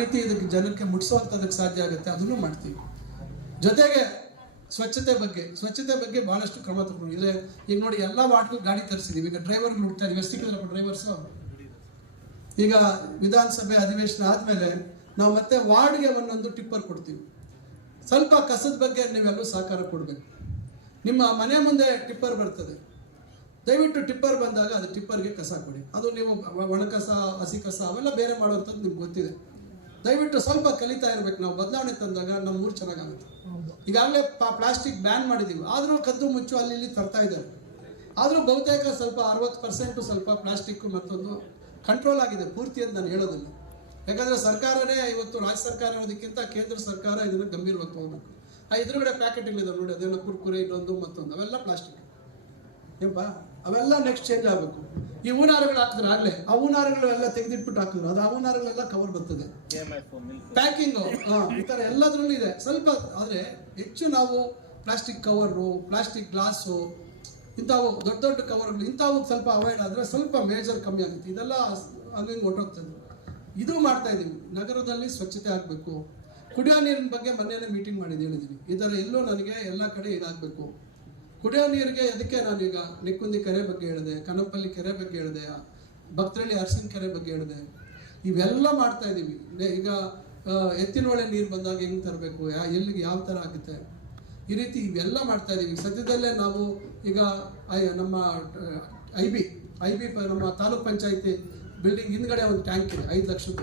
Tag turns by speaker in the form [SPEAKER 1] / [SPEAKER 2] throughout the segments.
[SPEAKER 1] ರೀತಿ ಇದಕ್ಕೆ ಜನಕ್ಕೆ ಮುಟ್ಟಿಸುವಂಥದಕ್ಕೆ ಸಾಧ್ಯ ಆಗುತ್ತೆ ಅದನ್ನು ಮಾಡ್ತೀವಿ. ಜೊತೆಗೆ ಸ್ವಚ್ಛತೆ ಬಗ್ಗೆ ಸ್ವಚ್ಛತೆ ಬಗ್ಗೆ ಬಹಳಷ್ಟು ಕ್ರಮ ತಗೊಂಡು ಇದ್ರೆ ಈಗ ನೋಡಿ ಎಲ್ಲ ವಾರ್ಡ್ಗೂ ಗಾಡಿ ತರಿಸಿದೀವಿ. ಈಗ ಡ್ರೈವರ್ಗಳು ಹುಡ್ತಾ ಇದೀವಿ ಎಷ್ಟು ಸಿಕ್ಕಿದ್ರಪ್ಪ ಡ್ರೈವರ್ಸು ಈಗ ವಿಧಾನಸಭೆ ಅಧಿವೇಶನ ಆದಮೇಲೆ ನಾವು ಮತ್ತೆ ವಾರ್ಡ್ಗೆ ಒಂದೊಂದು ಟಿಪ್ಪರ್ ಕೊಡ್ತೀವಿ. ಸ್ವಲ್ಪ ಕಸದ ಬಗ್ಗೆ ನೀವೆಲ್ಲೂ ಸಹಕಾರ ಕೊಡಬೇಕು. ನಿಮ್ಮ ಮನೆ ಮುಂದೆ ಟಿಪ್ಪರ್ ಬರ್ತದೆ. ದಯವಿಟ್ಟು ಟಿಪ್ಪರ್ ಬಂದಾಗ ಅದು ಟಿಪ್ಪರ್ಗೆ ಕಸ ಕೊಡಿ. ಅದು ನೀವು ಒಣ ಕಸ, ಹಸಿ ಕಸ ಅವೆಲ್ಲ ಬೇರೆ ಮಾಡುವಂಥದ್ದು ನಿಮ್ಗೆ ಗೊತ್ತಿದೆ. ದಯವಿಟ್ಟು ಸ್ವಲ್ಪ ಕಲಿತಾ ಇರ್ಬೇಕು. ನಾವು ಬದಲಾವಣೆ ತಂದಾಗ ನಮ್ಮ ಊರು ಚೆನ್ನಾಗಾಗುತ್ತೆ. ಈಗಾಗಲೇ ಪ್ಲಾಸ್ಟಿಕ್ ಬ್ಯಾನ್ ಮಾಡಿದ್ದೀವಿ ಆದರೂ ಕದ್ದು ಮುಚ್ಚು ಅಲ್ಲಿ ಇಲ್ಲಿ ತರ್ತಾ ಇದ್ದಾರೆ. ಆದರೂ ಬಹುತೇಕ ಸ್ವಲ್ಪ ಅರವತ್ತು ಪರ್ಸೆಂಟು ಸ್ವಲ್ಪ ಪ್ಲಾಸ್ಟಿಕ್ ಮತ್ತೊಂದು ಕಂಟ್ರೋಲ್ ಆಗಿದೆ. ಪೂರ್ತಿ ಅಂತ ನಾನು ಹೇಳೋದಿಲ್ಲ. ಯಾಕಂದರೆ ಸರ್ಕಾರನೇ ಇವತ್ತು ರಾಜ್ಯ ಸರ್ಕಾರ ಅನ್ನೋದಕ್ಕಿಂತ ಕೇಂದ್ರ ಸರ್ಕಾರ ಇದನ್ನು ಗಂಭೀರವಾಗಿ ತಗೋಬೇಕು. ಆ ಎದುರುಗಡೆ ಪ್ಯಾಕೆಟ್ಗಳಿದಾವೆ ನೋಡಿ ಅದೇನೋ ಕುರ್ಕುರೆ ಇನ್ನೊಂದು ಮತ್ತೊಂದು ಅವೆಲ್ಲ ಪ್ಲಾಸ್ಟಿಕ್ ಏನ್ಪಾ? ಅವೆಲ್ಲ ನೆಕ್ಸ್ಟ್ ಚೇಂಜ್ ಆಗಬೇಕು. ಈ ಹೂನಾರಗಳು ಹಾಕಿದ್ರೆ ಆಗ್ಲೇ. ಆ ಹೂನಾರಗಳೆಲ್ಲ ತೆಗೆದಿಟ್ಬಿಟ್ಟು ಹಾಕಿದ್ರು. ಅದು ಆ ಹೂನಾರಗಳೆಲ್ಲ ಕವರ್ ಬರ್ತದೆ ಪ್ಯಾಕಿಂಗು ಈ ಥರ ಎಲ್ಲದರಲ್ಲೂ ಇದೆ. ಸ್ವಲ್ಪ ಆದರೆ ಹೆಚ್ಚು ನಾವು ಪ್ಲಾಸ್ಟಿಕ್ ಕವರು ಪ್ಲಾಸ್ಟಿಕ್ ಗ್ಲಾಸು ಇಂಥವು ದೊಡ್ಡ ದೊಡ್ಡ ಕವರ್ಗಳು ಇಂಥವು ಸ್ವಲ್ಪ ಅವಾಯ್ಡ್ ಆದರೆ ಸ್ವಲ್ಪ ಮೇಜರ್ ಕಮ್ಮಿ ಆಗುತ್ತೆ. ಇದೆಲ್ಲ ಹಂಗಂಗೆ ಹೊಟ್ಟೋಗ್ತದೆ ಇದು ಮಾಡ್ತಾ ಇದ್ದೀವಿ. ನಗರದಲ್ಲಿ ಸ್ವಚ್ಛತೆ ಆಗಬೇಕು. ಕುಡಿಯೋ ನೀರಿನ ಬಗ್ಗೆ ಮೊನ್ನೆನೇ ಮೀಟಿಂಗ್ ಮಾಡಿದ್ದು ಹೇಳಿದ್ದೀನಿ. ಇದರ ಎಲ್ಲೂ ನನಗೆ ಎಲ್ಲ ಕಡೆ ಇದಾಗಬೇಕು. ಕುಡಿಯೋ ನೀರಿಗೆ ಅದಕ್ಕೆ ನಾನೀಗ ನಿಕ್ಕುಂದಿ ಕೆರೆ ಬಗ್ಗೆ ಹೇಳಿದೆ, ಕನಪಲ್ಲಿ ಕೆರೆ ಬಗ್ಗೆ ಹೇಳಿದೆ ಭಕ್ತರಳ್ಳಿ ಅರಸಿನ ಕೆರೆ ಬಗ್ಗೆ ಹೇಳಿದೆ. ಇವೆಲ್ಲ ಮಾಡ್ತಾ ಇದ್ದೀವಿ ಈಗ ಎತ್ತಿನೊಳೆ ನೀರು ಬಂದಾಗ ಹೆಂಗೆ ತರಬೇಕು ಎಲ್ಲಿಗೆ ಯಾವ ಥರ ಆಗುತ್ತೆ? ಈ ರೀತಿ ಇವೆಲ್ಲ ಮಾಡ್ತಾ ಇದ್ದೀವಿ ಸದ್ಯದಲ್ಲೇ ನಾವು ಈಗ ನಮ್ಮ, ಐ ಬಿ ಐ ಬಿ ನಮ್ಮ ತಾಲೂಕ್ ಪಂಚಾಯಿತಿ ಬಿಲ್ಡಿಂಗ್ ಹಿಂದ್ಗಡೆ ಒಂದು ಟ್ಯಾಂಕ್ ಇದೆ, ಐದು ಲಕ್ಷದ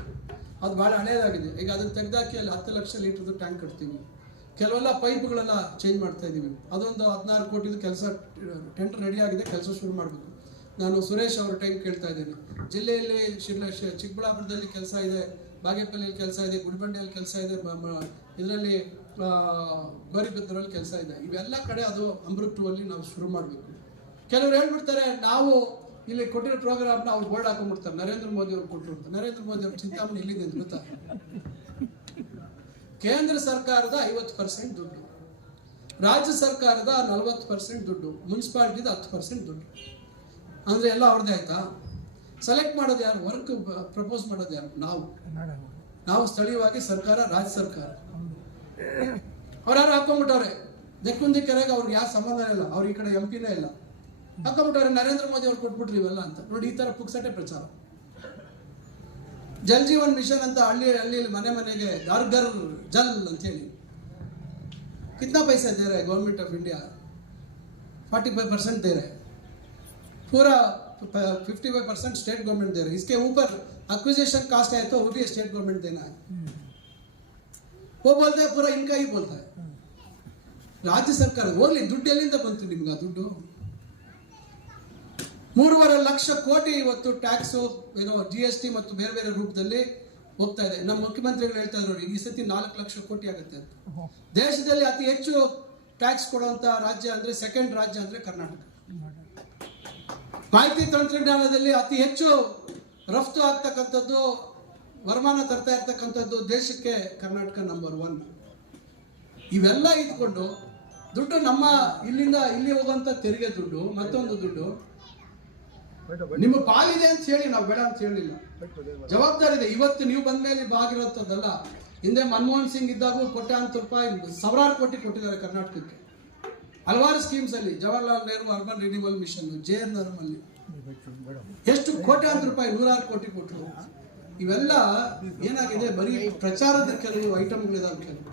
[SPEAKER 1] ಅದು ಭಾಳ ಹಳೆಯದಾಗಿದೆ ಈಗ ಅದನ್ನು ತೆಗೆದಾಕಿ ಅಲ್ಲಿ ಹತ್ತು ಲಕ್ಷ ಲೀಟ್ರದ್ದು ಟ್ಯಾಂಕ್ ಕಟ್ತೀವಿ. ಕೆಲವೆಲ್ಲ ಪೈಪ್ಗಳೆಲ್ಲ ಚೇಂಜ್ ಮಾಡ್ತಾ ಇದ್ದೀವಿ. ಅದೊಂದು ಹದಿನಾರು ಕೋಟಿದು ಕೆಲಸ ಟೆಂಡರ್ ರೆಡಿ ಆಗಿದೆ, ಕೆಲಸ ಶುರು ಮಾಡಬೇಕು. ನಾನು ಸುರೇಶ್ ಅವ್ರ ಟೈಮ್ ಕೇಳ್ತಾ ಇದ್ದೇನೆ. ಜಿಲ್ಲೆಯಲ್ಲಿ ಶಿರ್ಲ ಚಿಕ್ಕಬಳ್ಳಾಪುರದಲ್ಲಿ ಕೆಲಸ ಇದೆ, ಬಾಗೇಪಲ್ಲಿಯಲ್ಲಿ ಕೆಲಸ ಇದೆ, ಗುಡಿಬಂಡೆಯಲ್ಲಿ ಕೆಲಸ ಇದೆ ಇದರಲ್ಲಿ ಗೋರಿಬಿದ್ದರಲ್ಲಿ ಕೆಲಸ ಇದೆ. ಇವೆಲ್ಲ ಕಡೆ ಅದು ಅಮೃತ್ ಅಲ್ಲಿ ನಾವು ಶುರು ಮಾಡಬೇಕು. ಕೆಲವರು ಹೇಳ್ಬಿಡ್ತಾರೆ, ನಾವು ಇಲ್ಲಿ ಕೊಟ್ಟಿರೋ ಪ್ರೋಗ್ರಾಮ್ನ ಅವ್ರು ಬೋರ್ಡ್ ಹಾಕೊಂಡ್ಬಿಡ್ತಾರೆ. ನರೇಂದ್ರ ಮೋದಿ ಅವ್ರು ಕೊಟ್ಟರು ನರೇಂದ್ರ ಮೋದಿ ಅವ್ರ ಚಿಂತಾಮಣಿ ಇಲ್ಲಿದೆ ಗೊತ್ತಾ? ಕೇಂದ್ರ ಸರ್ಕಾರದ ಐವತ್ತು ಪರ್ಸೆಂಟ್ ದುಡ್ಡು, ರಾಜ್ಯ ಸರ್ಕಾರದ ನಲವತ್ತು ಪರ್ಸೆಂಟ್ ದುಡ್ಡು, ಮುನ್ಸಿಪಾಲ್ಟಿದ ಹತ್ತು ಪರ್ಸೆಂಟ್ ದುಡ್ಡು. ಅಂದರೆ ಎಲ್ಲ ಅವ್ರದ್ದೇ ಆಯ್ತಾ? ಸೆಲೆಕ್ಟ್ ಮಾಡೋದು ಯಾರು? ವರ್ಕ್ ಪ್ರಪೋಸ್ ಮಾಡೋದು ಯಾರು? ನಾವು. ನಾವು ಸ್ಥಳೀಯವಾಗಿ ಸರ್ಕಾರ, ರಾಜ್ಯ ಸರ್ಕಾರ. ಅವ್ರು ಯಾರು ಹಾಕೊಂಡ್ಬಿಟ್ಟವ್ರೆ ದಕ್ಕುಂದಿ ಕೆರೆಗೆ ಅವ್ರಿಗೆ ಯಾವ ಸಂಬಂಧ ಇಲ್ಲ. ಅವ್ರ ಈ ಕಡೆ ಎಂ ಪಿನೇ ಇಲ್ಲ. ಹಾಕೊಂಡ್ಬಿಟ್ಟವ್ರೆ ನರೇಂದ್ರ ಮೋದಿ ಅವ್ರು ಕೊಟ್ಬಿಟ್ರಿ ಇವೆಲ್ಲ ಅಂತ. ನೋಡಿ, ಈ ಥರ ಪುಕ್ಸಟೆ ಪ್ರಚಾರ. ಜಲ್ ಜೀವನ್ ಮಿಷನ್ ಅಂತ ಹಳ್ಳಿ ಹಳ್ಳಿಯಲ್ಲಿ ಮನೆ ಮನೆಗೆ ಘರ್ ಘರ್ ಜಲ್ ಅಂತ ಹೇಳಿ कितना पैसा दे रहा है government of India forty five percent दे रहे हैं पूरा fifty five percent state government दे रहे हैं इसके ऊपर अक्विजिशन कास्ट है तो वो भी स्टेट गवर्नमेंट देना है वो बोलते हैं पूरा इनका ही बोलता है ರಾಜ್ಯ ಸರ್ಕಾರ ಹೋಗ್ಲಿ ದುಡ್ಡು ಎಲ್ಲಿಂದ ಬಂತು ನಿಮ್ಗೆ ಆ ದುಡ್ಡು ಮೂರುವರೆ ಲಕ್ಷ ಕೋಟಿ ಇವತ್ತು ಟ್ಯಾಕ್ಸು ಏನೋ ಜಿ ಎಸ್ ಟಿ ಮತ್ತು ಬೇರೆ ಬೇರೆ ರೂಪದಲ್ಲಿ ಹೋಗ್ತಾ ಇದೆ. ನಮ್ಮ ಮುಖ್ಯಮಂತ್ರಿಗಳು ಹೇಳ್ತಾ ಇದ್ರು ಈ ಸತಿ ನಾಲ್ಕು ಲಕ್ಷ ಕೋಟಿ ಆಗುತ್ತೆ ಅಂತ. ದೇಶದಲ್ಲಿ ಅತಿ ಹೆಚ್ಚು ಟ್ಯಾಕ್ಸ್ ಕೊಡುವಂತ ರಾಜ್ಯ ಅಂದ್ರೆ ಸೆಕೆಂಡ್ ರಾಜ್ಯ ಅಂದ್ರೆ ಕರ್ನಾಟಕ. ಮಾಹಿತಿ ತಂತ್ರಜ್ಞಾನದಲ್ಲಿ ಅತಿ ಹೆಚ್ಚು ರಫ್ತು ಆಗ್ತಕ್ಕಂಥದ್ದು ವರಮಾನ ತರ್ತಾ ಇರ್ತಕ್ಕಂಥದ್ದು ದೇಶಕ್ಕೆ ಕರ್ನಾಟಕ ನಂಬರ್ ಒನ್ ಇವೆಲ್ಲ ಇದ್ಕೊಂಡು ದುಡ್ಡು ನಮ್ಮ ಇಲ್ಲಿಂದ ಇಲ್ಲಿ ಹೋಗುವಂತ ತೆರಿಗೆ ದುಡ್ಡು ಮತ್ತೊಂದು ದುಡ್ಡು ನಿಮ್ಮ ಪಾಲಿದೆ ಅಂತ ಹೇಳಿ, ನಾವು ಬೇಡ ಅಂತ ಹೇಳಿಲ್ಲ ಜವಾಬ್ದಾರಿ ಇದೆ ಇವತ್ತು ನೀವು ಬಂದ ಮೇಲೆ ಆಗಿರೋದಲ್ಲ ಹಿಂದೆ ಮನಮೋಹನ್ ಸಿಂಗ್ ಇದ್ದಾಗೂ ಕೋಟ್ಯಾಂತರ ರೂಪಾಯಿ ಸಾವಿರಾರು ಕೋಟಿ ಕೊಟ್ಟಿದ್ದಾರೆ ಕರ್ನಾಟಕಕ್ಕೆ. ಹಲವಾರು ಸ್ಕೀಮ್ಸ್ ಅಲ್ಲಿ Jawaharlal Nehru urban renewal mission J N ಅಲ್ಲಿ ಎಷ್ಟು ಕೋಟ್ಯಾಂತರ ರೂಪಾಯಿ, ನೂರಾರು ಕೋಟಿ ಕೊಟ್ಟರು. ಇವೆಲ್ಲ ಏನಾಗಿದೆ? ಬರೀ ಪ್ರಚಾರದ ಕೆಲವು ಐಟಮ್ಗಳಿದಾವೆ ಕೆಲವು.